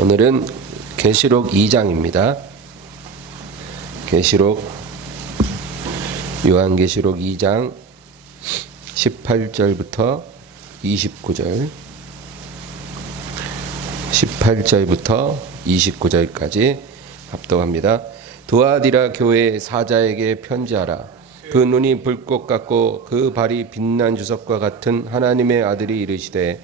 오늘은 계시록 2장입니다. 요한계시록 2장 18절부터 29절 18절부터 29절까지 합독합니다. 두아디라 교회 사자에게 편지하라. 그 눈이 불꽃 같고 그 발이 빛난 주석과 같은 하나님의 아들이 이르시되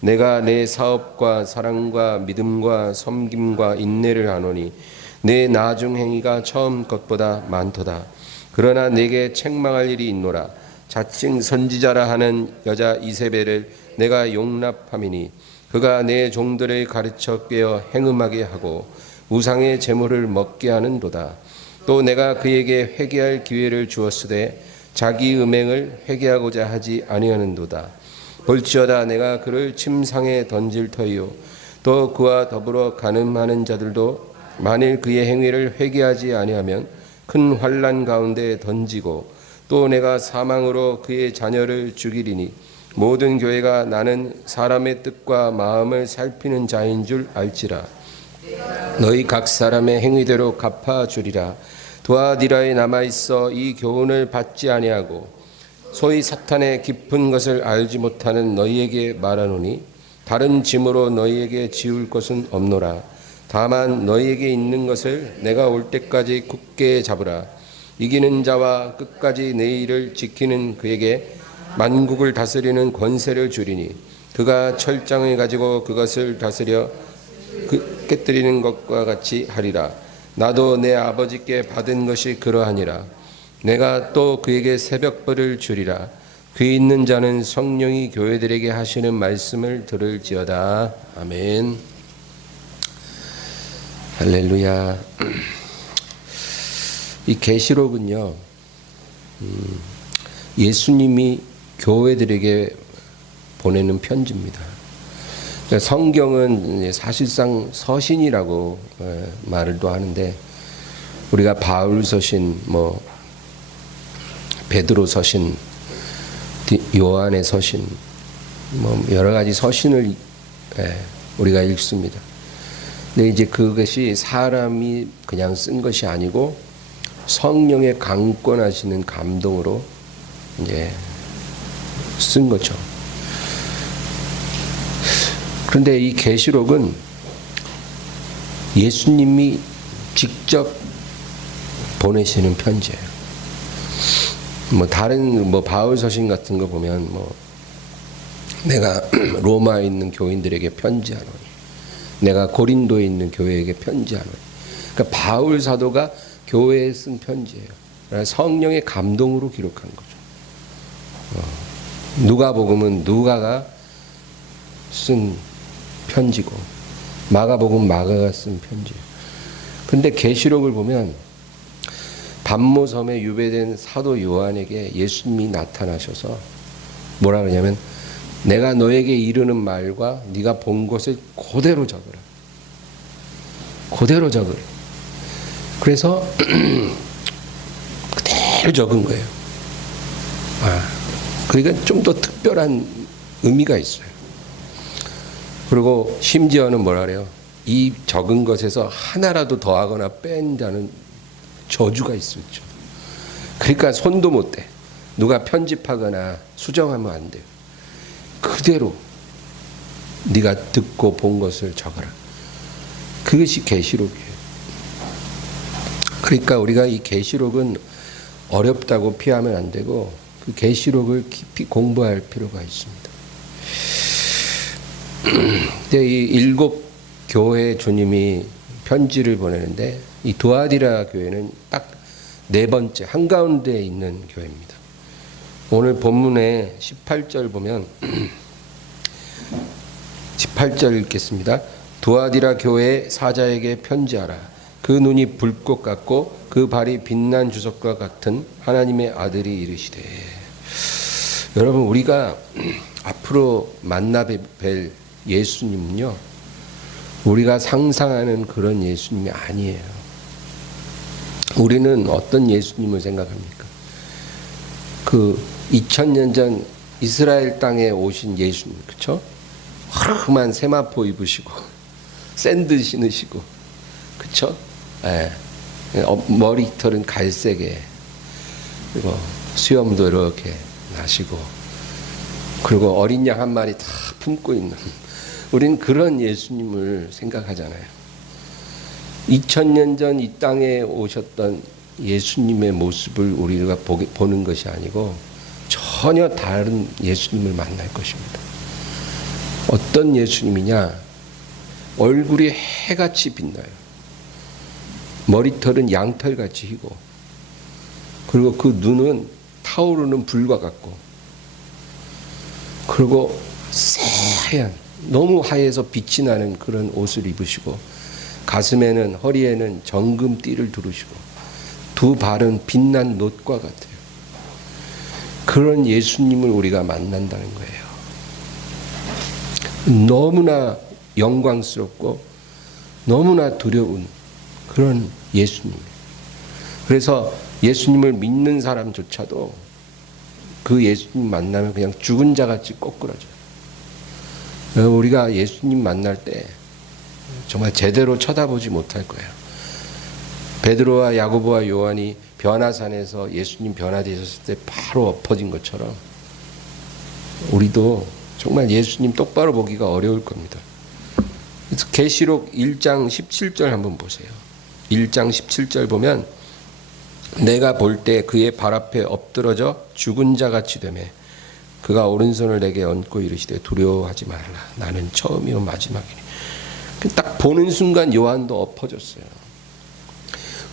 내가 내 사업과 사랑과 믿음과 섬김과 인내를 아노니 내 나중 행위가 처음 것보다 많도다. 그러나 내게 책망할 일이 있노라. 자칭 선지자라 하는 여자 이세벨을 내가 용납함이니 그가 내 종들을 가르쳐 깨어 행음하게 하고 우상의 제물을 먹게 하는도다. 또 내가 그에게 회개할 기회를 주었으되 자기 음행을 회개하고자 하지 아니하는도다. 볼지어다 내가 그를 침상에 던질 터이요 또 그와 더불어 간음하는 자들도 만일 그의 행위를 회개하지 아니하면 큰 환난 가운데 던지고 또 내가 사망으로 그의 자녀를 죽이리니 모든 교회가 나는 사람의 뜻과 마음을 살피는 자인 줄 알지라. 너희 각 사람의 행위대로 갚아주리라. 두아디라에 남아있어 이 교훈을 받지 아니하고 소위 사탄의 깊은 것을 알지 못하는 너희에게 말하노니 다른 짐으로 너희에게 지울 것은 없노라. 다만 너희에게 있는 것을 내가 올 때까지 굳게 잡으라. 이기는 자와 끝까지 내 일을 지키는 그에게 만국을 다스리는 권세를 주리니 그가 철장을 가지고 그것을 다스려 깨뜨리는 것과 같이 하리라. 나도 내 아버지께 받은 것이 그러하니라. 내가 또 그에게 새벽벌을 주리라. 귀 있는 자는 성령이 교회들에게 하시는 말씀을 들을지어다. 아멘. 할렐루야. 이 계시록은요, 예수님이 교회들에게 보내는 편지입니다. 성경은 사실상 서신이라고 말을도 하는데 우리가 바울 서신, 베드로 서신, 요한의 서신, 여러 가지 서신을 우리가 읽습니다. 근데 이제 그것이 사람이 그냥 쓴 것이 아니고 성령의 강권하시는 감동으로 이제 쓴 거죠. 그런데 이 계시록은 예수님이 직접 보내시는 편지예요. 다른 바울 서신 같은 거 보면 내가 로마에 있는 교인들에게 편지하노니 내가 고린도에 있는 교회에게 편지하노니. 그러니까 바울 사도가 교회에 쓴 편지예요. 성령의 감동으로 기록한 거죠. 누가복음은 누가가 쓴 편지고 마가복음 마가가 쓴 편지예요. 근데 계시록을 보면 밤모섬에 유배된 사도 요한에게 예수님이 나타나셔서 뭐라 그러냐면 내가 너에게 이르는 말과 네가 본 것을 그대로 적으라. 그대로 적으라. 그래서 그대로 적은 거예요. 그러니까 좀 더 특별한 의미가 있어요. 그리고 심지어는 뭐라 그래요? 이 적은 것에서 하나라도 더하거나 뺀다는 저주가 있었죠. 그러니까 손도 못 대. 누가 편집하거나 수정하면 안 돼요. 그대로 네가 듣고 본 것을 적어라. 그것이 계시록이에요. 그러니까 우리가 이 계시록은 어렵다고 피하면 안 되고 그 계시록을 깊이 공부할 필요가 있습니다. 근데 이 7 교회 주님이 편지를 보내는데 이 두아디라 교회는 딱 4번째 한가운데에 있는 교회입니다. 오늘 본문에 18절 보면 18절 읽겠습니다. 두아디라 교회 사자에게 편지하라. 그 눈이 불꽃 같고 그 발이 빛난 주석과 같은 하나님의 아들이 이르시되. 여러분, 우리가 앞으로 만나 뵐 예수님은요, 우리가 상상하는 그런 예수님이 아니에요. 우리는 어떤 예수님을 생각합니까? 그 2000년 전 이스라엘 땅에 오신 예수님, 그렇죠? 허름한 세마포 입으시고 샌드 신으시고, 그쵸? 예. 머리털은 갈색에, 그리고 수염도 이렇게 나시고, 그리고 어린 양 한 마리 다 품고 있는, 우린 그런 예수님을 생각하잖아요. 2000년 전 이 땅에 오셨던 예수님의 모습을 우리가 보는 것이 아니고 전혀 다른 예수님을 만날 것입니다. 어떤 예수님이냐? 얼굴이 해같이 빛나요. 머리털은 양털같이 희고, 그리고 그 눈은 타오르는 불과 같고, 그리고 새하얀, 너무 하얘서 빛이 나는 그런 옷을 입으시고, 가슴에는, 허리에는 정금띠를 두르시고, 두 발은 빛난 놋과 같아요. 그런 예수님을 우리가 만난다는 거예요. 너무나 영광스럽고 너무나 두려운 그런 예수님. 그래서 예수님을 믿는 사람조차도 그 예수님 만나면 그냥 죽은 자같이 꼬꾸라져요. 우리가 예수님 만날 때 정말 제대로 쳐다보지 못할 거예요. 베드로와 야고보와 요한이 변화산에서 예수님 변화되셨을 때 바로 엎어진 것처럼 우리도 정말 예수님 똑바로 보기가 어려울 겁니다. 그래서 계시록 1장 17절 한번 보세요. 1장 17절 보면 내가 볼 때 그의 발 앞에 엎드러져 죽은 자같이 되매 그가 오른손을 내게 얹고 이르시되 두려워하지 말라. 나는 처음이요 마지막이니. 딱 보는 순간 요한도 엎어졌어요.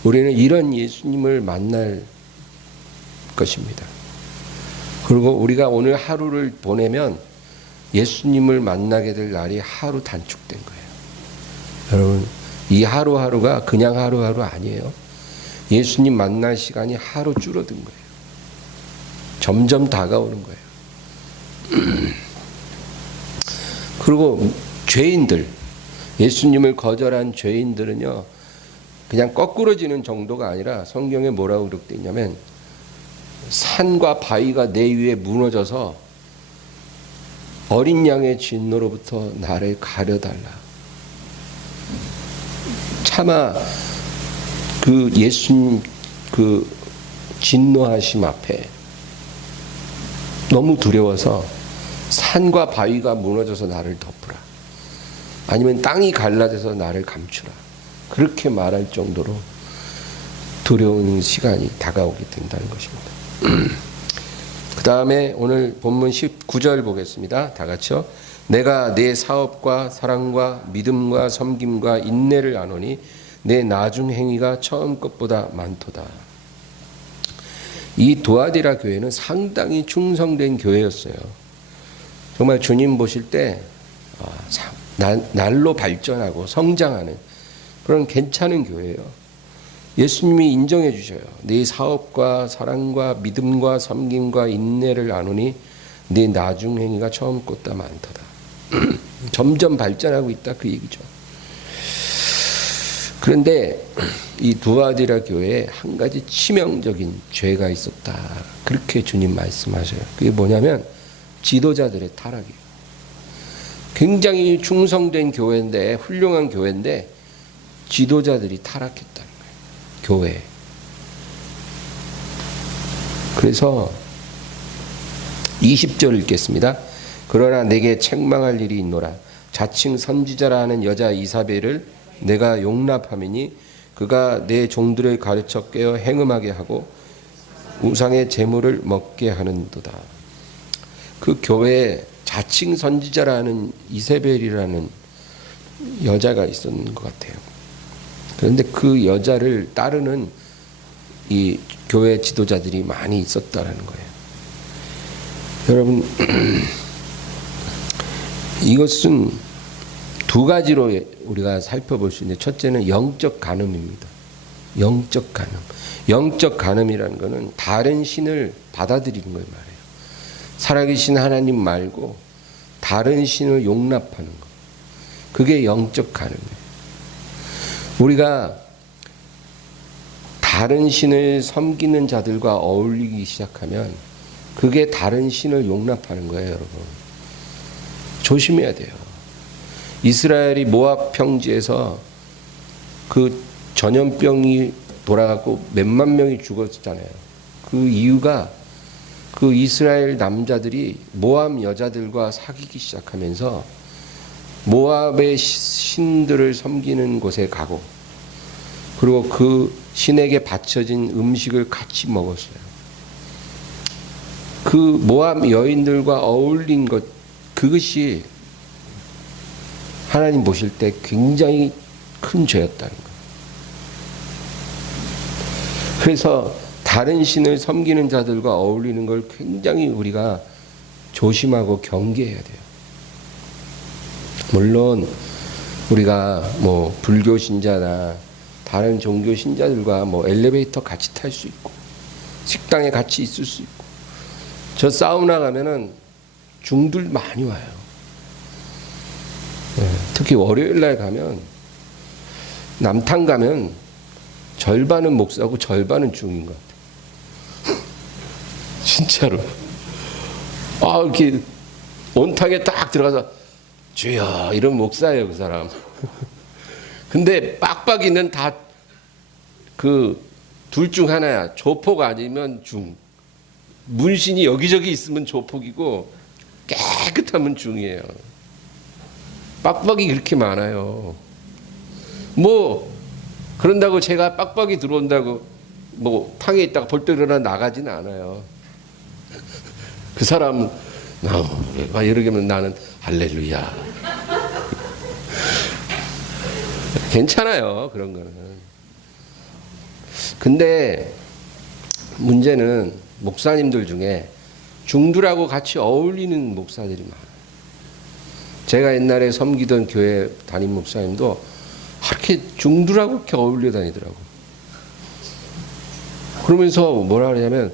우리는 이런 예수님을 만날 것입니다. 그리고 우리가 오늘 하루를 보내면 예수님을 만나게 될 날이 하루 단축된 거예요. 여러분, 이 하루하루가 그냥 하루하루 아니에요. 예수님 만날 시간이 하루 줄어든 거예요. 점점 다가오는 거예요. 그리고 죄인들, 예수님을 거절한 죄인들은요, 그냥 거꾸러지는 정도가 아니라 성경에 뭐라고 기록되어 있냐면 산과 바위가 내 위에 무너져서 어린 양의 진노로부터 나를 가려달라. 차마 그 예수님 그 진노하심 앞에 너무 두려워서 산과 바위가 무너져서 나를 덮으라. 아니면 땅이 갈라져서 나를 감추라. 그렇게 말할 정도로 두려운 시간이 다가오게 된다는 것입니다. 그 다음에 오늘 본문 19절 보겠습니다. 다 같이요. 내가 내 사업과 사랑과 믿음과 섬김과 인내를 아노니 내 나중 행위가 처음 것보다 많도다. 이 두아디라 교회는 상당히 충성된 교회였어요. 정말 주님 보실 때 날로 발전하고 성장하는 그런 괜찮은 교회예요. 예수님이 인정해 주셔요. 네 사업과 사랑과 믿음과 섬김과 인내를 아노니 네 나중 행위가 처음 것보다 많도다. 점점 발전하고 있다 그 얘기죠. 그런데 이 두아디라 교회에 한 가지 치명적인 죄가 있었다. 그렇게 주님 말씀하셔요. 그게 뭐냐면 지도자들의 타락이에요. 굉장히 충성된 교회인데, 훌륭한 교회인데 지도자들이 타락했다는 거예요. 교회. 그래서 20절 읽겠습니다. 그러나 내게 책망할 일이 있노라. 자칭 선지자라 하는 여자 이사벨을 내가 용납하미니 그가 내 종들을 가르쳐 깨어 행음하게 하고 우상의 제물을 먹게 하는도다. 그 교회에 자칭 선지자라는 이세벨이라는 여자가 있었는 것 같아요. 그런데 그 여자를 따르는 이 교회 지도자들이 많이 있었다라는 거예요. 여러분, 이것은 두 가지로 우리가 살펴볼 수 있는데, 첫째는 영적 간음입니다. 영적 간음. 영적 간음이라는 것은 다른 신을 받아들이는 거예요, 말이에요. 살아계신 하나님 말고 다른 신을 용납하는 것. 그게 영적 간음이에요. 우리가 다른 신을 섬기는 자들과 어울리기 시작하면 그게 다른 신을 용납하는 거예요, 여러분. 조심해야 돼요. 이스라엘이 모압 평지에서 그 전염병이 돌아가고 몇만 명이 죽었잖아요. 그 이유가 그 이스라엘 남자들이 모압 여자들과 사귀기 시작하면서 모압의 신들을 섬기는 곳에 가고, 그리고 그 신에게 바쳐진 음식을 같이 먹었어요. 그 모압 여인들과 어울린 것, 그것이 하나님 보실 때 굉장히 큰 죄였다는 거예요. 그래서 다른 신을 섬기는 자들과 어울리는 걸 굉장히 우리가 조심하고 경계해야 돼요. 물론 우리가 뭐 불교 신자나 다른 종교 신자들과 뭐 엘리베이터 같이 탈 수 있고 식당에 같이 있을 수 있고, 저 사우나 가면은 중들 많이 와요. 특히 월요일 날 가면, 남탕 가면 절반은 목사고 절반은 중인 것 같아요. 진짜로. 이렇게 온탕에 딱 들어가서 주여 이런 목사예요, 그 사람. 근데 빡빡이는 다 그 둘 중 하나야. 조폭 아니면 중. 문신이 여기저기 있으면 조폭이고 깨끗하면 중이에요. 빡빡이 그렇게 많아요. 뭐 그런다고 제가 빡빡이 들어온다고 뭐 탕에 있다가 벌떡 일어나 나가지는 않아요. 그 사람 막 이렇게 하면 나는 할렐루야. 괜찮아요, 그런 거는. 근데 문제는 목사님들 중에 중들하고 같이 어울리는 목사들이 많아요. 제가 옛날에 섬기던 교회 담임 목사님도 그렇게 중들하고 이렇게 어울려 다니더라고. 그러면서 뭐라 그러냐면,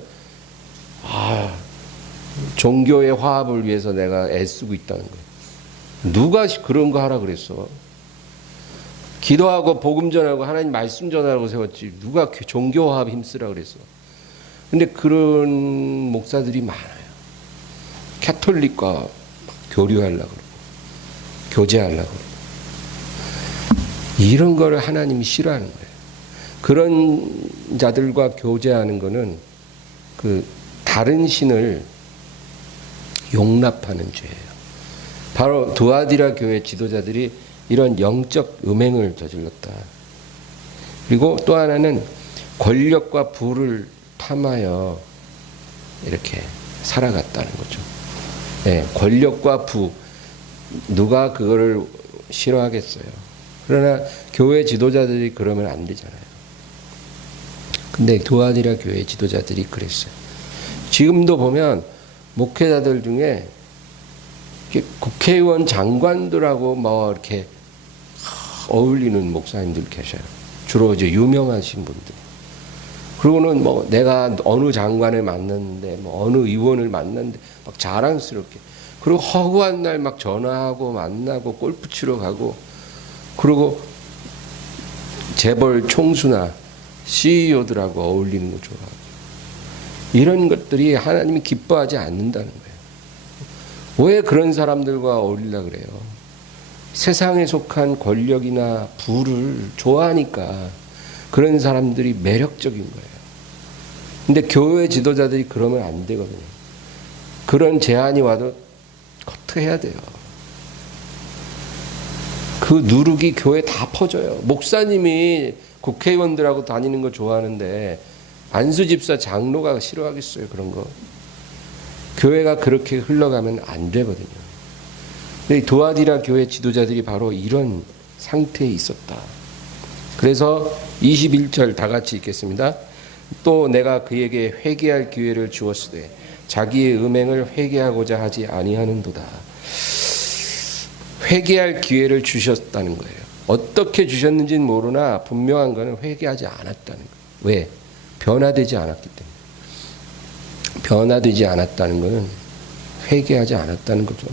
종교의 화합을 위해서 내가 애쓰고 있다는 거예요. 누가 그런 거 하라 그랬어? 기도하고 복음 전하고 하나님 말씀 전하라고 세웠지, 누가 종교 화합 힘쓰라 그랬어? 근데 그런 목사들이 많아요. 캐톨릭과 교류하려고 그러고 교제하려고 그러고, 이런 거를 하나님이 싫어하는 거예요. 그런 자들과 교제하는 거는 그 다른 신을 용납하는 죄예요. 바로 두아디라 교회 지도자들이 이런 영적 음행을 저질렀다. 그리고 또 하나는 권력과 부를 탐하여 이렇게 살아갔다는 거죠. 네, 권력과 부, 누가 그거를 싫어하겠어요. 그러나 교회 지도자들이 그러면 안 되잖아요. 근데 두아디라 교회 지도자들이 그랬어요. 지금도 보면 목회자들 중에 국회의원 장관들하고 뭐 이렇게 어울리는 목사님들 계셔요. 주로 이제 유명하신 분들. 그리고는 뭐 내가 어느 장관을 만났는데, 뭐 어느 의원을 만났는데 막 자랑스럽게. 그리고 허구한 날 막 전화하고 만나고 골프 치러 가고, 그리고 재벌 총수나 CEO들하고 어울리는 거 좋아하고. 이런 것들이 하나님이 기뻐하지 않는다는 거예요. 왜 그런 사람들과 어울리려고 그래요? 세상에 속한 권력이나 부를 좋아하니까 그런 사람들이 매력적인 거예요. 근데 교회 지도자들이 그러면 안 되거든요. 그런 제안이 와도 커트해야 돼요. 그 누룩이 교회에 다 퍼져요. 목사님이 국회의원들하고 다니는 거 좋아하는데 안수 집사 장로가 싫어하겠어요, 그런 거. 교회가 그렇게 흘러가면 안 되거든요. 근데 두아디라 교회 지도자들이 바로 이런 상태에 있었다. 그래서 21절 다 같이 읽겠습니다. 또 내가 그에게 회개할 기회를 주었으되 자기의 음행을 회개하고자 하지 아니하는도다. 회개할 기회를 주셨다는 거예요. 어떻게 주셨는지는 모르나 분명한 것은 회개하지 않았다는 거예요. 왜? 변화되지 않았기 때문에. 변화되지 않았다는 것은 회개하지 않았다는 거죠.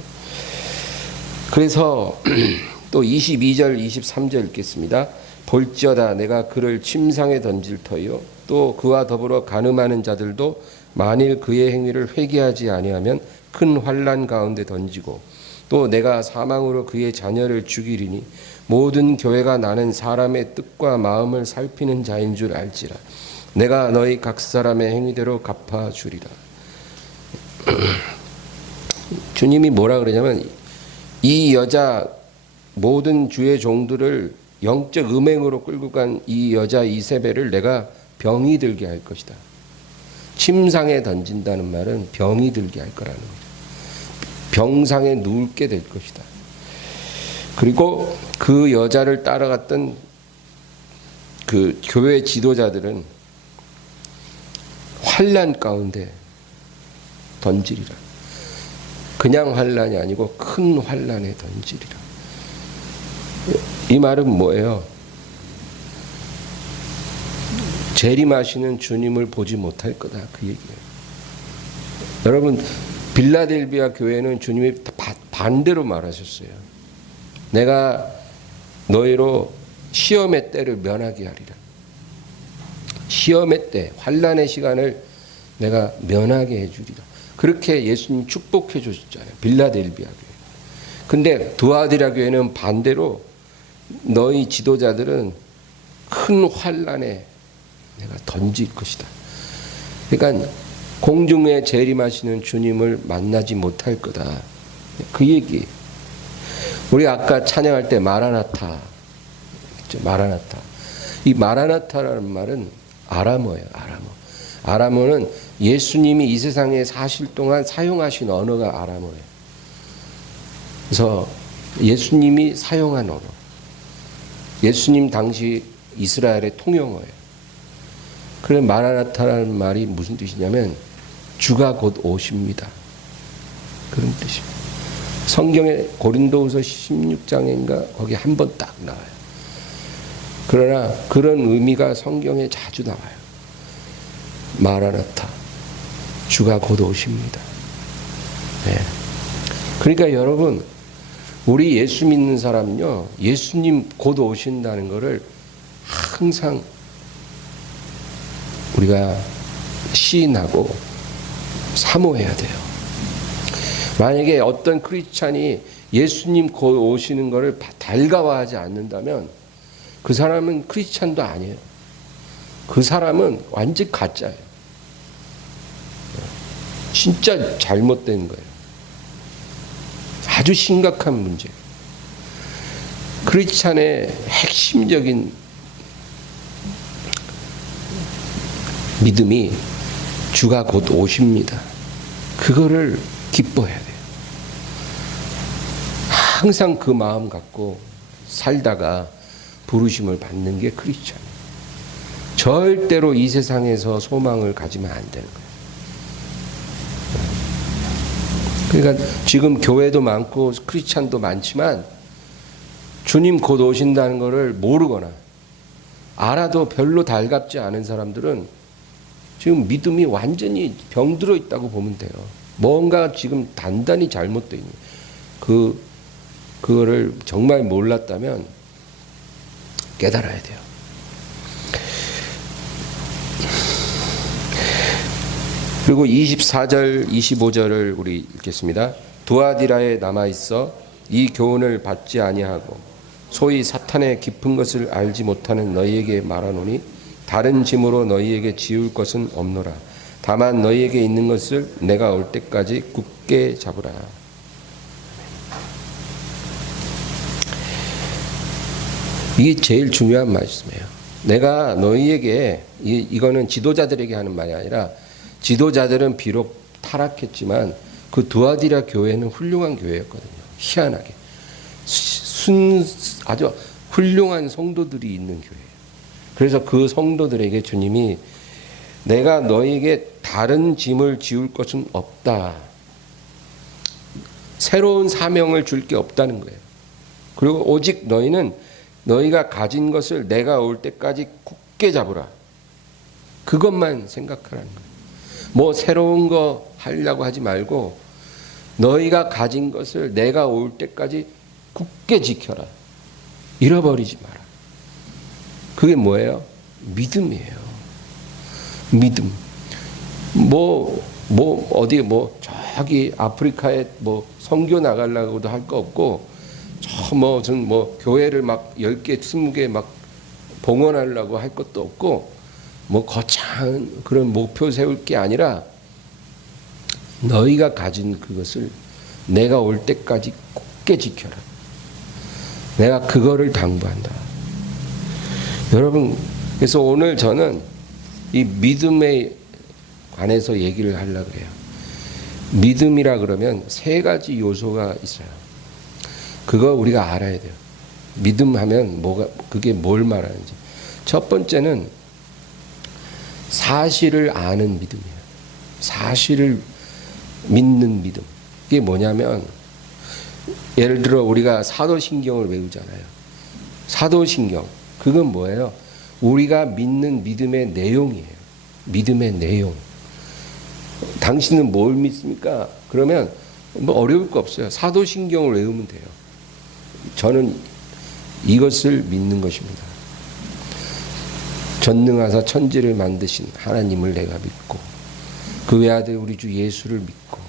그래서 또 22절 23절 읽겠습니다. 볼지어다 내가 그를 침상에 던질 터이요 또 그와 더불어 간음하는 자들도 만일 그의 행위를 회개하지 아니하면 큰 환난 가운데 던지고 또 내가 사망으로 그의 자녀를 죽이리니 모든 교회가 나는 사람의 뜻과 마음을 살피는 자인 줄 알지라. 내가 너희 각 사람의 행위대로 갚아주리라. 주님이 뭐라 그러냐면 이 여자 모든 주의 종들을 영적 음행으로 끌고 간 이 여자 이세벨을 내가 병이 들게 할 것이다. 침상에 던진다는 말은 병이 들게 할 거라는 거죠. 병상에 누울게 될 것이다. 그리고 그 여자를 따라갔던 그 교회 지도자들은 환난 가운데 던지리라. 그냥 환난이 아니고 큰 환난에 던지리라. 이 말은 뭐예요? 재림하시는 주님을 보지 못할 거다, 그 얘기예요. 여러분, 빌라델비아 교회는 주님이 반대로 말하셨어요. 내가 너희로 시험의 때를 면하게 하리라. 시험의 때, 환난의 시간을 내가 면하게 해주리라. 그렇게 예수님 축복해 주셨잖아요. 빌라델비아 교회. 근데 두아디라 교회는 반대로 너희 지도자들은 큰 환난에 내가 던질 것이다. 그러니까 공중에 재림하시는 주님을 만나지 못할 거다. 그 얘기. 우리 아까 찬양할 때 마라나타, 마라나타. 이 마라나타라는 말은 아람어예요. 아람어. 아람어는 예수님이 이 세상에 사실 동안 사용하신 언어가 아람어예요. 그래서 예수님이 사용한 언어. 예수님 당시 이스라엘의 통용어예요. 그래 마라나타라는 말이 무슨 뜻이냐면 주가 곧 오십니다. 그런 뜻이에요. 성경에 고린도후서 16장인가 거기 한 번 딱 나와요. 그러나 그런 의미가 성경에 자주 나와요. 마라나타, 주가 곧 오십니다. 네. 그러니까 여러분, 우리 예수 믿는 사람은요, 예수님 곧 오신다는 것을 항상 우리가 시인하고 사모해야 돼요. 만약에 어떤 크리스찬이 예수님 곧 오시는 것을 달가워하지 않는다면 그 사람은 크리스찬도 아니에요. 그 사람은 완전 가짜예요. 진짜 잘못된 거예요. 아주 심각한 문제예요. 크리스찬의 핵심적인 믿음이 주가 곧 오십니다. 그거를 기뻐해야 돼요. 항상 그 마음 갖고 살다가 부르심을 받는 게 크리스찬이에요. 절대로 이 세상에서 소망을 가지면 안 되는 거예요. 그러니까 지금 교회도 많고 크리스찬도 많지만 주님 곧 오신다는 것을 모르거나 알아도 별로 달갑지 않은 사람들은 지금 믿음이 완전히 병들어 있다고 보면 돼요. 뭔가 지금 단단히 잘못되어 있는 그거를 정말 몰랐다면 깨달아야 돼요. 그리고 24절, 25절을 우리 읽겠습니다. 두아디라에 남아있어 이 교훈을 받지 아니하고 소위 사탄의 깊은 것을 알지 못하는 너희에게 말하노니 다른 짐으로 너희에게 지울 것은 없노라. 다만 너희에게 있는 것을 내가 올 때까지 굳게 잡으라. 이게 제일 중요한 말씀이에요. 내가 너희에게, 이거는 지도자들에게 하는 말이 아니라 지도자들은 비록 타락했지만 그 두아디라 교회는 훌륭한 교회였거든요. 희한하게. 아주 훌륭한 성도들이 있는 교회예요. 그래서 그 성도들에게 주님이 내가 너희에게 다른 짐을 지울 것은 없다. 새로운 사명을 줄 게 없다는 거예요. 그리고 오직 너희는 너희가 가진 것을 내가 올 때까지 굳게 잡으라. 그것만 생각하라는 거예요. 뭐 새로운 거 하려고 하지 말고 너희가 가진 것을 내가 올 때까지 굳게 지켜라. 잃어버리지 마라. 그게 뭐예요? 믿음이에요. 믿음. 뭐 뭐 어디 뭐 저기 아프리카에 뭐 선교 나가려고도 할 거 없고 저 무슨 뭐 교회를 막 10개, 20개 막 봉헌하려고 할 것도 없고 뭐 거창한 그런 목표 세울 게 아니라 너희가 가진 그것을 내가 올 때까지 굳게 지켜라. 내가 그거를 당부한다. 여러분, 그래서 오늘 저는 이 믿음에 관해서 얘기를 하려고 그래요. 믿음이라 그러면 세 가지 요소가 있어요. 그거 우리가 알아야 돼요. 믿음하면 그게 뭘 말하는지. 첫 번째는 사실을 아는 믿음이에요. 사실을 믿는 믿음. 이게 뭐냐면 예를 들어 우리가 사도신경을 외우잖아요. 사도신경. 그건 뭐예요? 우리가 믿는 믿음의 내용이에요. 믿음의 내용. 당신은 뭘 믿습니까? 그러면 뭐 어려울 거 없어요. 사도신경을 외우면 돼요. 저는 이것을 믿는 것입니다. 전능하사 천지를 만드신 하나님을 내가 믿고 그 외아들 우리 주 예수를 믿고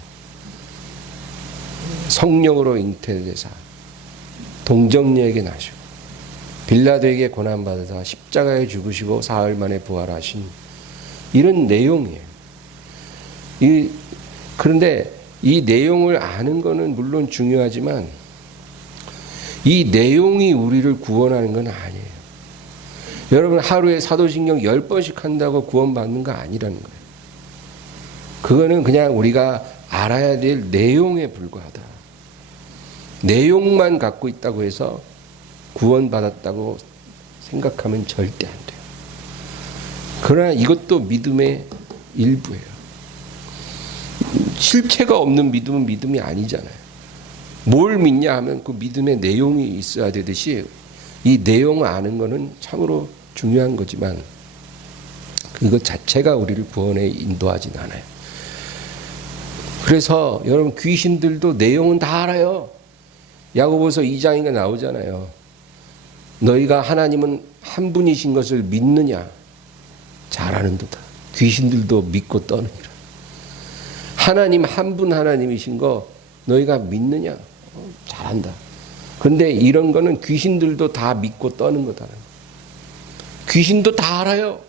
성령으로 잉태되사 동정녀에게 나시고 빌라도에게 고난받으사 십자가에 죽으시고 사흘 만에 부활하신 이런 내용이에요. 그런데 이 내용을 아는 것은 물론 중요하지만 이 내용이 우리를 구원하는 건 아니에요. 여러분 하루에 사도신경 10번씩 한다고 구원받는 거 아니라는 거예요. 그거는 그냥 우리가 알아야 될 내용에 불과하다. 내용만 갖고 있다고 해서 구원받았다고 생각하면 절대 안 돼요. 그러나 이것도 믿음의 일부예요. 실체가 없는 믿음은 믿음이 아니잖아요. 뭘 믿냐 하면 그 믿음의 내용이 있어야 되듯이 이 내용을 아는 것은 참으로 중요한 거지만 그것 자체가 우리를 구원에 인도하진 않아요. 그래서 여러분 귀신들도 내용은 다 알아요. 야고보서 2장에 나오잖아요. 너희가 하나님은 한 분이신 것을 믿느냐? 잘하는도다. 귀신들도 믿고 떠느니라. 하나님 한 분 하나님이신 거 너희가 믿느냐? 잘한다. 그런데 이런 거는 귀신들도 다 믿고 떠는 거다. 귀신도 다 알아요.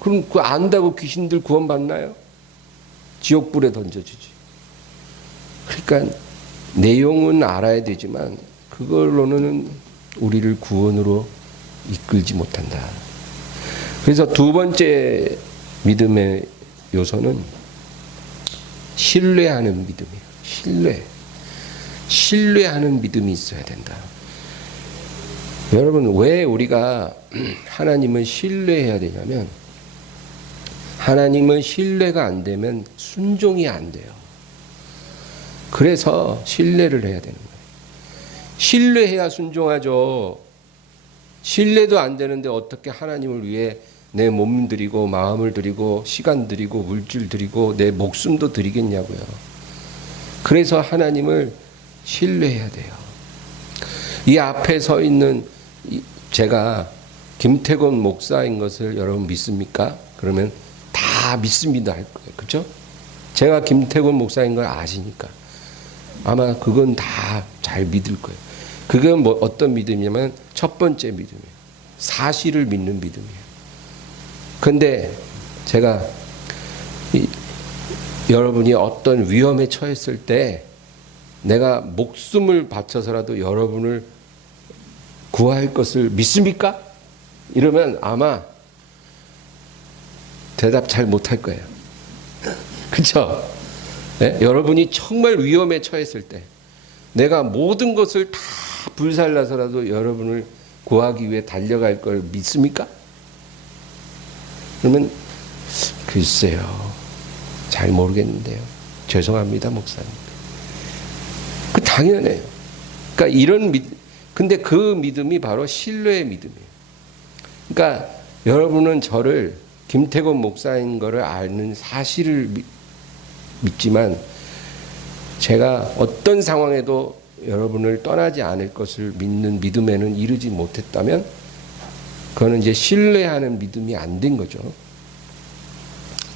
그럼 그 안다고 귀신들 구원받나요? 지옥불에 던져주지. 그러니까 내용은 알아야 되지만 그걸로는 우리를 구원으로 이끌지 못한다. 그래서 두 번째 믿음의 요소는 신뢰하는 믿음이에요. 신뢰하는 믿음이 있어야 된다. 여러분 왜 우리가 하나님을 신뢰해야 되냐면 하나님은 신뢰가 안 되면 순종이 안 돼요. 그래서 신뢰를 해야 되는 거예요. 신뢰해야 순종하죠. 신뢰도 안 되는데 어떻게 하나님을 위해 내 몸 드리고 마음을 드리고 시간 드리고 물질 드리고 내 목숨도 드리겠냐고요. 그래서 하나님을 신뢰해야 돼요. 이 앞에 서 있는 제가 김태곤 목사인 것을 여러분 믿습니까? 그러면 다 믿습니다 할 거예요. 그렇죠? 제가 김태곤 목사인 걸 아시니까 아마 그건 다 잘 믿을 거예요. 그건 뭐 어떤 믿음이냐면 첫 번째 믿음이에요. 사실을 믿는 믿음이에요. 그런데 제가 여러분이 어떤 위험에 처했을 때 내가 목숨을 바쳐서라도 여러분을 구할 것을 믿습니까? 이러면 아마 대답 잘 못할 거예요. 그렇죠? 네? 여러분이 정말 위험에 처했을 때 내가 모든 것을 다 불살라서라도 여러분을 구하기 위해 달려갈 걸 믿습니까? 그러면 글쎄요. 잘 모르겠는데요. 죄송합니다, 목사님. 그 당연해요. 그러니까 이런 근데 그 믿음이 바로 신뢰의 믿음이에요. 그러니까 여러분은 저를 김태곤 목사인 거를 아는 사실을 믿지만 제가 어떤 상황에도 여러분을 떠나지 않을 것을 믿는 믿음에는 이르지 못했다면 그거는 이제 신뢰하는 믿음이 안 된 거죠.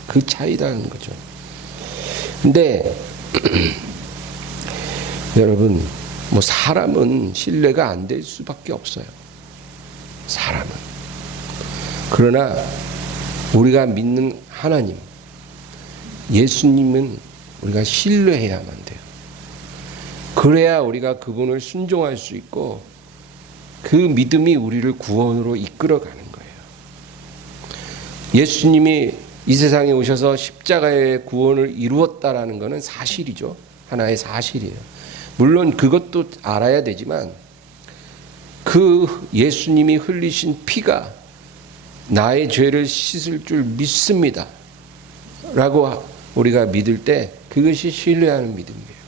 그 차이라는 거죠. 근데 여러분, 뭐 사람은 신뢰가 안 될 수밖에 없어요. 사람은. 그러나 우리가 믿는 하나님, 예수님은 우리가 신뢰해야만 돼요. 그래야 우리가 그분을 순종할 수 있고 그 믿음이 우리를 구원으로 이끌어가는 거예요. 예수님이 이 세상에 오셔서 십자가의 구원을 이루었다라는 것은 사실이죠. 하나의 사실이에요. 물론 그것도 알아야 되지만 그 예수님이 흘리신 피가 나의 죄를 씻을 줄 믿습니다 라고 우리가 믿을 때 그것이 신뢰하는 믿음이에요.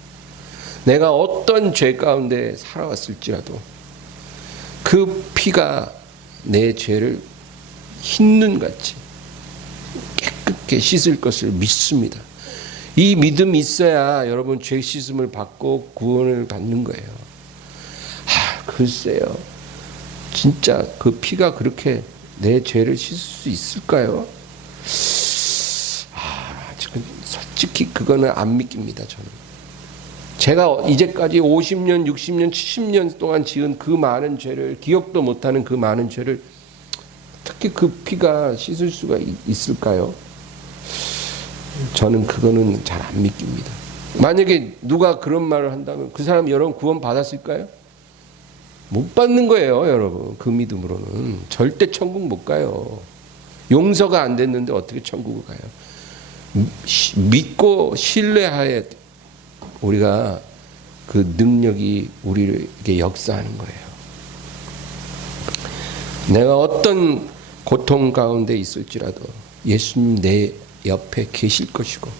내가 어떤 죄 가운데 살아왔을지라도 그 피가 내 죄를 흰눈같이 깨끗게 씻을 것을 믿습니다. 이 믿음이 있어야 여러분 죄 씻음을 받고 구원을 받는 거예요. 글쎄요. 진짜 그 피가 그렇게 내 죄를 씻을 수 있을까요? 지금 솔직히 그거는 안 믿깁니다. 저는. 제가 이제까지 50년, 60년, 70년 동안 지은 그 많은 죄를, 기억도 못하는 그 많은 죄를 특히 그 피가 씻을 수가 있을까요? 저는 그거는 잘 안 믿깁니다. 만약에 누가 그런 말을 한다면 그 사람 여러분 구원 받았을까요? 못 받는 거예요, 여러분. 그 믿음으로는 절대 천국 못 가요. 용서가 안 됐는데 어떻게 천국을 가요? 믿고 신뢰하에 우리가 그 능력이 우리에게 역사하는 거예요. 내가 어떤 고통 가운데 있을지라도 예수님 내 옆에 계실 것이고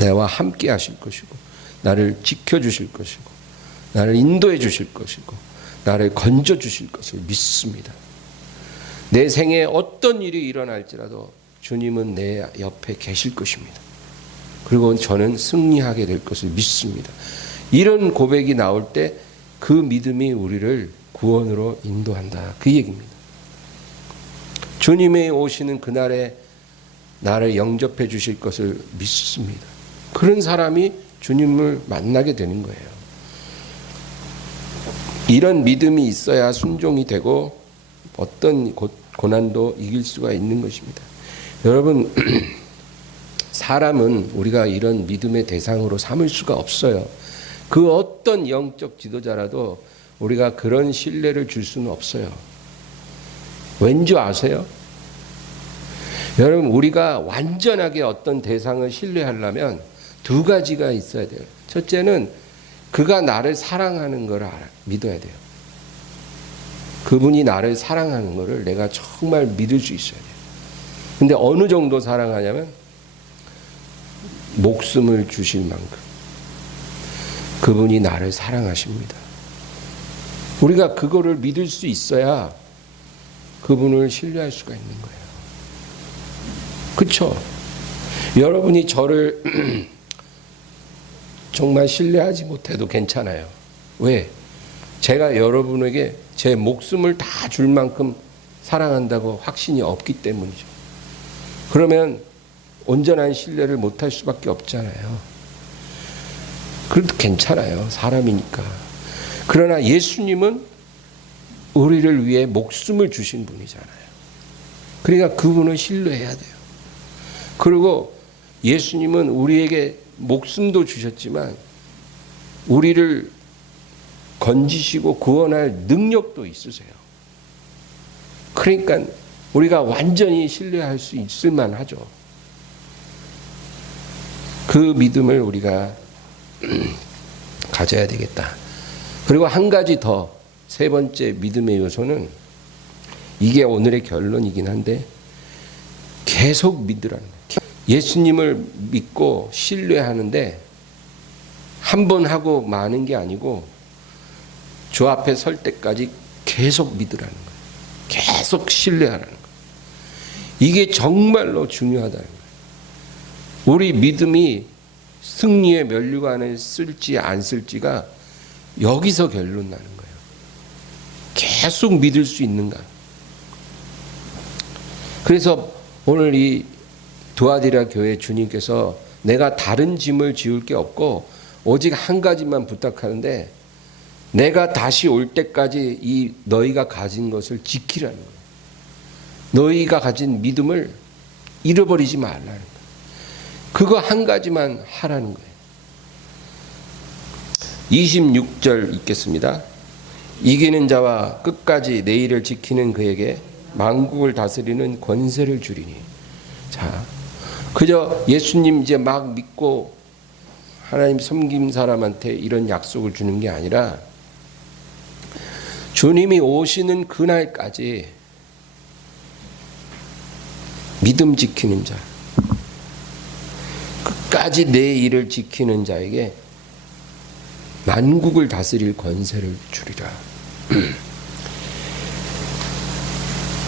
나와 함께 하실 것이고 나를 지켜주실 것이고 나를 인도해 주실 것이고 나를 건져 주실 것을 믿습니다. 내 생에 어떤 일이 일어날지라도 주님은 내 옆에 계실 것입니다. 그리고 저는 승리하게 될 것을 믿습니다. 이런 고백이 나올 때 그 믿음이 우리를 구원으로 인도한다. 그 얘기입니다. 주님의 오시는 그날에 나를 영접해 주실 것을 믿습니다. 그런 사람이 주님을 만나게 되는 거예요. 이런 믿음이 있어야 순종이 되고 어떤 고난도 이길 수가 있는 것입니다. 여러분, 사람은 우리가 이런 믿음의 대상으로 삼을 수가 없어요. 그 어떤 영적 지도자라도 우리가 그런 신뢰를 줄 수는 없어요. 왠지 아세요? 여러분, 우리가 완전하게 어떤 대상을 신뢰하려면 두 가지가 있어야 돼요. 첫째는 그가 나를 사랑하는 걸 믿어야 돼요. 그분이 나를 사랑하는 것을 내가 정말 믿을 수 있어야 돼요. 근데 어느 정도 사랑하냐면 목숨을 주실 만큼 그분이 나를 사랑하십니다. 우리가 그거를 믿을 수 있어야 그분을 신뢰할 수가 있는 거예요. 그렇죠? 여러분이 저를 정말 신뢰하지 못해도 괜찮아요. 왜? 제가 여러분에게 제 목숨을 다 줄 만큼 사랑한다고 확신이 없기 때문이죠. 그러면 온전한 신뢰를 못할 수밖에 없잖아요. 그래도 괜찮아요. 사람이니까. 그러나 예수님은 우리를 위해 목숨을 주신 분이잖아요. 그러니까 그분을 신뢰해야 돼요. 그리고 예수님은 우리에게 목숨도 주셨지만 우리를 건지시고 구원할 능력도 있으세요. 그러니까 우리가 완전히 신뢰할 수 있을 만하죠. 그 믿음을 우리가 가져야 되겠다. 그리고 한 가지 더, 세 번째 믿음의 요소는 이게 오늘의 결론이긴 한데 계속 믿으라는 거예요. 예수님을 믿고 신뢰하는데 한 번 하고 마는 게 아니고 주 앞에 설 때까지 계속 믿으라는 거예요. 계속 신뢰하라는 거예요. 이게 정말로 중요하다는 거예요. 우리 믿음이 승리의 면류관을 쓸지 안 쓸지가 여기서 결론 나는 거예요. 계속 믿을 수 있는가. 그래서 오늘 이 두아디라 교회 주님께서 내가 다른 짐을 지울 게 없고 오직 한 가지만 부탁하는데 내가 다시 올 때까지 이 너희가 가진 것을 지키라는 거예요. 너희가 가진 믿음을 잃어버리지 말라는 거예요. 그거 한 가지만 하라는 거예요. 26절 읽겠습니다. 이기는 자와 끝까지 내 일을 지키는 그에게 만국을 다스리는 권세를 주리니. 자, 그저 예수님 이제 막 믿고 하나님 섬긴 사람한테 이런 약속을 주는 게 아니라 주님이 오시는 그날까지 믿음 지키는 자, 끝까지 내 일을 지키는 자에게 만국을 다스릴 권세를 주리라.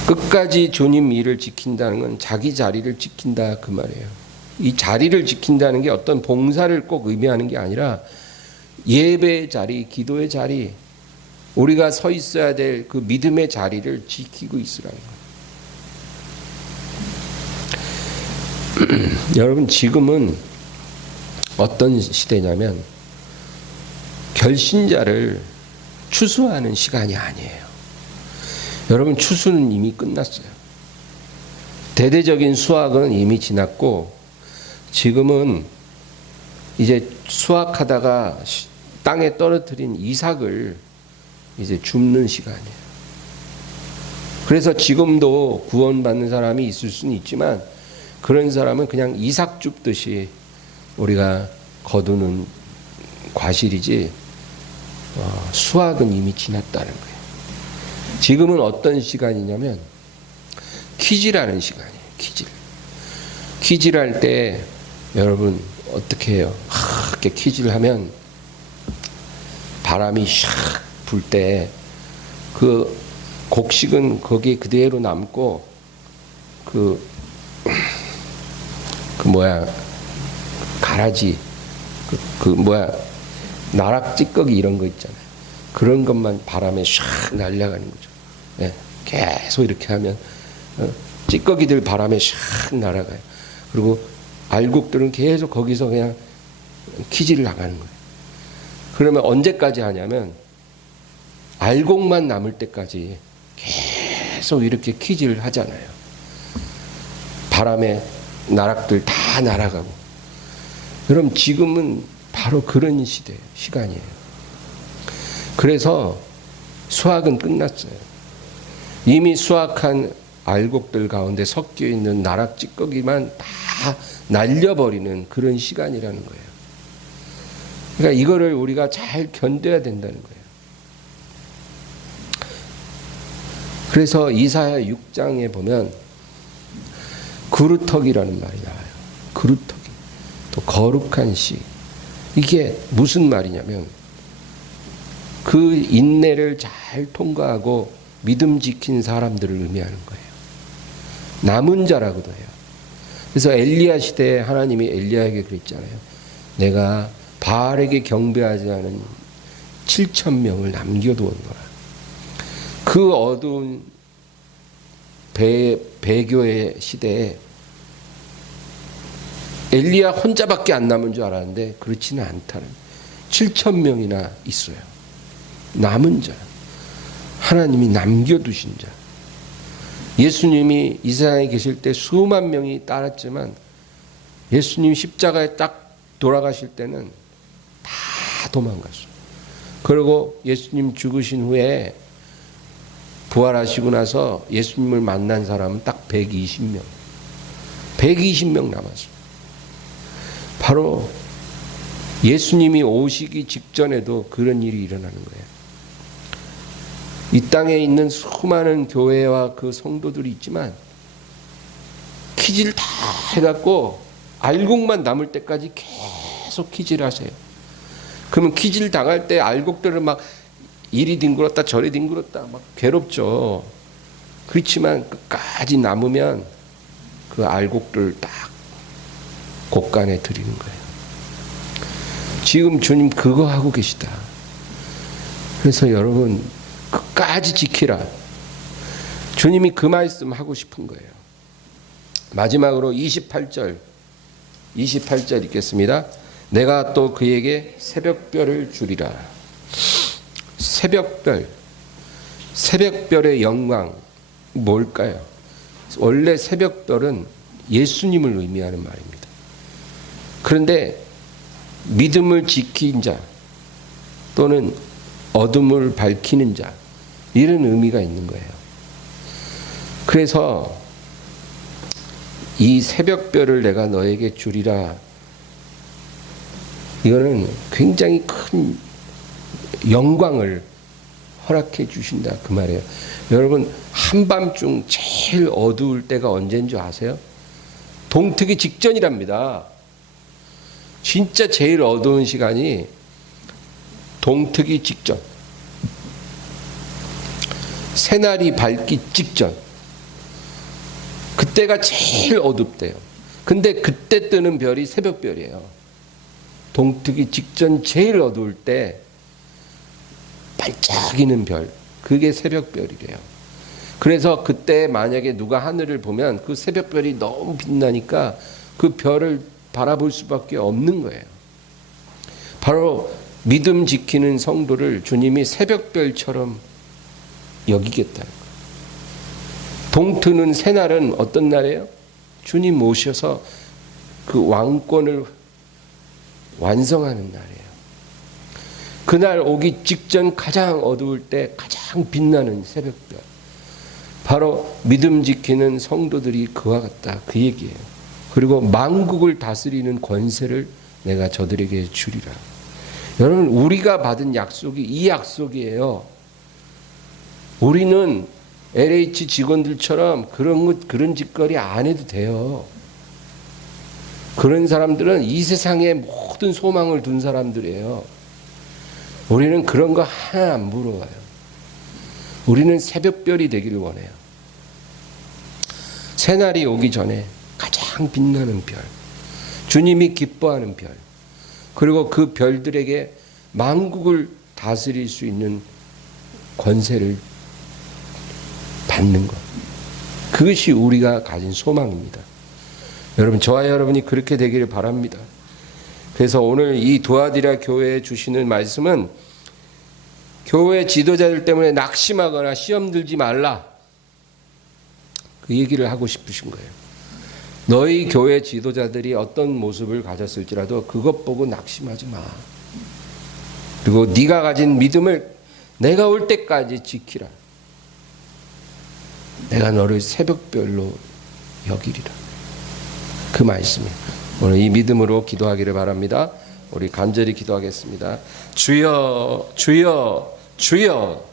끝까지 주님 일을 지킨다는 건 자기 자리를 지킨다 그 말이에요. 이 자리를 지킨다는 게 어떤 봉사를 꼭 의미하는 게 아니라 예배의 자리, 기도의 자리, 우리가 서 있어야 될 그 믿음의 자리를 지키고 있으라는 거예요. 여러분, 지금은 어떤 시대냐면 결신자를 추수하는 시간이 아니에요. 여러분, 추수는 이미 끝났어요. 대대적인 수확은 이미 지났고 지금은 이제 수확하다가 땅에 떨어뜨린 이삭을 이제 줍는 시간이에요. 그래서 지금도 구원받는 사람이 있을 수는 있지만 그런 사람은 그냥 이삭 줍듯이 우리가 거두는 과실이지 수확은 이미 지났다는 거예요. 지금은 어떤 시간이냐면 키질하는 시간이에요. 키질할 때 여러분 어떻게 해요? 이렇게 키질하면 바람이 샥 불 때 그 곡식은 거기에 그대로 남고 가라지 나락 찌꺼기 이런 거 있잖아요. 그런 것만 바람에 샥 날아가는 거죠. 네, 계속 이렇게 하면 찌꺼기들 바람에 샥 날아가요. 그리고 알곡들은 계속 거기서 그냥 키질을 나가는 거예요. 그러면 언제까지 하냐면 알곡만 남을 때까지 계속 이렇게 키질을 하잖아요. 바람에 나락들 다 날아가고. 그럼 지금은 바로 그런 시간이에요. 그래서 수확은 끝났어요. 이미 수확한 알곡들 가운데 섞여 있는 나락 찌꺼기만 다 날려버리는 그런 시간이라는 거예요. 그러니까 이거를 우리가 잘 견뎌야 된다는 거예요. 그래서 이사야 6장에 보면 그루터기라는 말이 나와요. 그루터기. 또 거룩한 씨. 이게 무슨 말이냐면 그 인내를 잘 통과하고 믿음 지킨 사람들을 의미하는 거예요. 남은 자라고도 해요. 그래서 엘리야 시대에 하나님이 엘리야에게 그랬잖아요. 내가 바알에게 경배하지 않은 7,000명을 남겨두었노라. 그 어두운 배교의 시대에 엘리야 혼자밖에 안 남은 줄 알았는데 그렇지는 않다는 7,000명이나 있어요. 남은 자, 하나님이 남겨두신 자. 예수님이 이 세상에 계실 때 수만 명이 따랐지만 예수님 십자가에 딱 돌아가실 때는 다 도망갔어요. 그리고 예수님 죽으신 후에 부활하시고 나서 예수님을 만난 사람은 딱 120명. 120명 남았어요. 바로 예수님이 오시기 직전에도 그런 일이 일어나는 거예요. 이 땅에 있는 수많은 교회와 그 성도들이 있지만 키질 다 해갖고 알곡만 남을 때까지 계속 키질하세요. 그러면 키질 당할 때 알곡들을 막 이리 뒹굴었다 저리 뒹굴었다 막 괴롭죠. 그렇지만 끝까지 남으면 그 알곡들 딱 곳간에 드리는 거예요. 지금 주님 그거 하고 계시다. 그래서 여러분 끝까지 지키라. 주님이 그 말씀 하고 싶은 거예요. 마지막으로 28절 28절 읽겠습니다. 내가 또 그에게 새벽별을 주리라. 새벽별, 새벽별의 영광 뭘까요? 원래 새벽별은 예수님을 의미하는 말입니다. 그런데 믿음을 지킨 자 또는 어둠을 밝히는 자, 이런 의미가 있는 거예요. 그래서 이 새벽별을 내가 너에게 주리라, 이거는 굉장히 큰 영광을 허락해 주신다, 그 말이에요. 여러분, 한밤중 제일 어두울 때가 언제인 줄 아세요? 동트기 직전이랍니다. 진짜 제일 어두운 시간이 동트기 직전, 새날이 밝기 직전, 그때가 제일 어둡대요. 근데 그때 뜨는 별이 새벽별이에요. 동트기 직전 제일 어두울 때 반짝이는 별, 그게 새벽별이래요. 그래서 그때 만약에 누가 하늘을 보면 그 새벽별이 너무 빛나니까 그 별을 바라볼 수밖에 없는 거예요. 바로 믿음 지키는 성도를 주님이 새벽별처럼 여기겠다는 거예요. 동트는 새날은 어떤 날이에요? 주님 오셔서 그 왕권을 완성하는 날이에요. 그날 오기 직전 가장 어두울 때 가장 빛나는 새벽별, 바로 믿음 지키는 성도들이 그와 같다, 그 얘기예요. 그리고 만국을 다스리는 권세를 내가 저들에게 주리라. 여러분, 우리가 받은 약속이 이 약속이에요. 우리는 LH 직원들처럼 그런 짓거리 안 해도 돼요. 그런 사람들은 이 세상에 모든 소망을 둔 사람들이에요. 우리는 그런 거 하나 안 부러워요. 우리는 새벽별이 되기를 원해요. 새날이 오기 전에 가장 빛나는 별, 주님이 기뻐하는 별, 그리고 그 별들에게 만국을 다스릴 수 있는 권세를 받는 것, 그것이 우리가 가진 소망입니다. 여러분, 저와 여러분이 그렇게 되기를 바랍니다. 그래서 오늘 이 두아디라 교회에 주시는 말씀은 교회 지도자들 때문에 낙심하거나 시험 들지 말라, 그 얘기를 하고 싶으신 거예요. 너희 교회 지도자들이 어떤 모습을 가졌을지라도 그것 보고 낙심하지 마. 그리고 네가 가진 믿음을 내가 올 때까지 지키라. 내가 너를 새벽별로 여기리라, 그 말씀이에요. 오늘 이 믿음으로 기도하기를 바랍니다. 우리 간절히 기도하겠습니다. 주여, 주여, 주여.